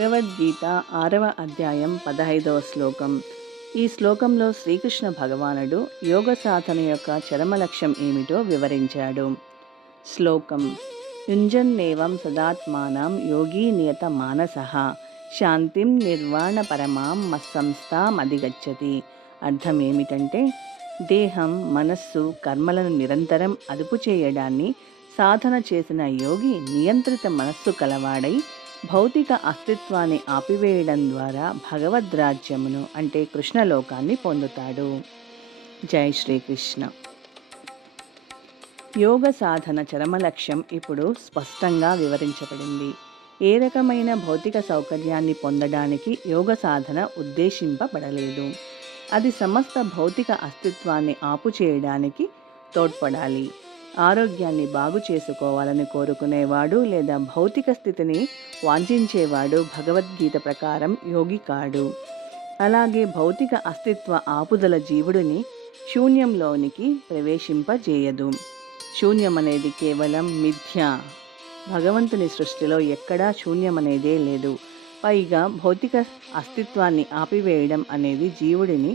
భగవద్గీత 6వ అధ్యాయం 15వ శ్లోకం. ఈ శ్లోకంలో శ్రీకృష్ణ భగవానుడు యోగ సాధన యొక్క చరమ లక్ష్యం ఏమిటో వివరించాడు. శ్లోకం: యుంజన్నేవం సదాత్మానం యోగీ నియత మానసః శాంతిం నిర్వాణ పరమాం మత్సంస్థామధిగచ్చతి. అర్థం ఏమిటంటే, దేహం, మనస్సు, కర్మలను నిరంతరం అదుపు చేయడాన్ని సాధన చేసిన యోగి నియంత్రిత మనస్సు కలవాడై భౌతిక అస్తిత్వాన్ని ఆపివేయడం ద్వారా భగవద్రాజ్యమును అంటే కృష్ణలోకాన్ని పొందుతాడు. జై శ్రీకృష్ణ. యోగ సాధన చరమ లక్ష్యం ఇప్పుడు స్పష్టంగా వివరించబడింది. ఏ రకమైన భౌతిక సౌకర్యాన్ని పొందడానికి యోగ సాధన ఉద్దేశింపబడలేదు. అది సమస్త భౌతిక అస్తిత్వాన్ని ఆపు చేయడానికి తోడ్పడాలి. ఆరోగ్యాన్ని బాగు చేసుకోవాలని కోరుకునేవాడు లేదా భౌతిక స్థితిని వాంఛించేవాడు భగవద్గీత ప్రకారం యోగి కాడు. అలాగే భౌతిక అస్తిత్వ ఆపుదల జీవుడిని శూన్యంలోనికి ప్రవేశింపజేయదు. శూన్యం అనేది కేవలం మిథ్య. భగవంతుని సృష్టిలో ఎక్కడా శూన్యమనేదే లేదు. పైగా భౌతిక అస్తిత్వాన్ని ఆపివేయడం అనేది జీవుడిని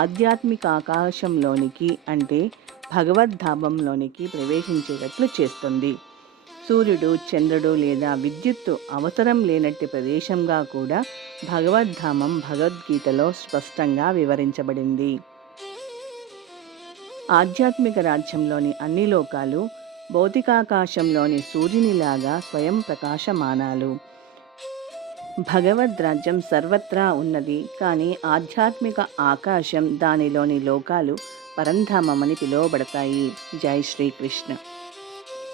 ఆధ్యాత్మిక ఆకాశంలోనికి అంటే భగవద్ధామంలోనికి ప్రవేశించేటట్లు చేస్తుంది. సూర్యుడు, చంద్రుడు లేదా విద్యుత్తు అవసరం లేనట్టి ప్రదేశంగా కూడా భగవద్ధామం భగవద్గీతలో స్పష్టంగా వివరించబడింది. ఆధ్యాత్మిక రాజ్యంలోని అన్ని లోకాలు భౌతికాకాశంలోని సూర్యునిలాగా స్వయం ప్రకాశమానాలు. భగవద్ రాజ్యం సర్వత్రా ఉన్నది, కానీ ఆధ్యాత్మిక ఆకాశం, దానిలోని లోకాలు పరంధామమని పిలువబడతాయి. జై శ్రీకృష్ణ.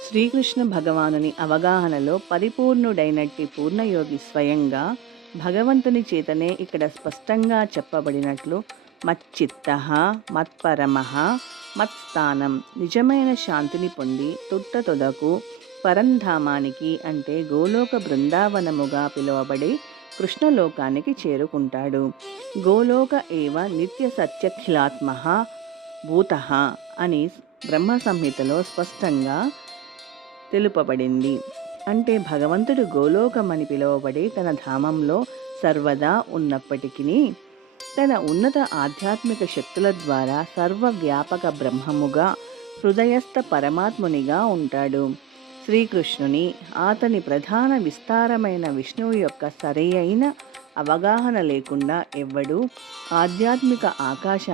శ్రీకృష్ణ భగవానుని అవగాహనలో పరిపూర్ణుడైనట్టి పూర్ణయోగి స్వయంగా భగవంతుని చేతనే ఇక్కడ స్పష్టంగా చెప్పబడినట్లు మచ్చిత్తః మత్పరమః మత్స్థానం, నిజమైన శాంతిని పొంది తుట్టతొదకు పరంధామానికి అంటే గోలోక బృందావనముగా పిలువబడే కృష్ణలోకానికి చేరుకుంటాడు. గోలోక ఏవ నిత్య సత్యఖిలాత్మః భూతః అని బ్రహ్మ సంహితలో స్పష్టంగా తెలుపబడింది. అంటే భగవంతుడు గోలోకమని పిలువబడే తన ధామంలో సర్వదా ఉన్నప్పటికీ తన ఉన్నత ఆధ్యాత్మిక శక్తుల ద్వారా సర్వవ్యాపక బ్రహ్మముగా హృదయస్థ పరమాత్మునిగా ఉంటాడు. శ్రీకృష్ణుని, అతని ప్రధాన విస్తారమైన విష్ణువు యొక్క సరైన అవగాహన లేకుండా ఎవ్వడూ ఆధ్యాత్మిక ఆకాశ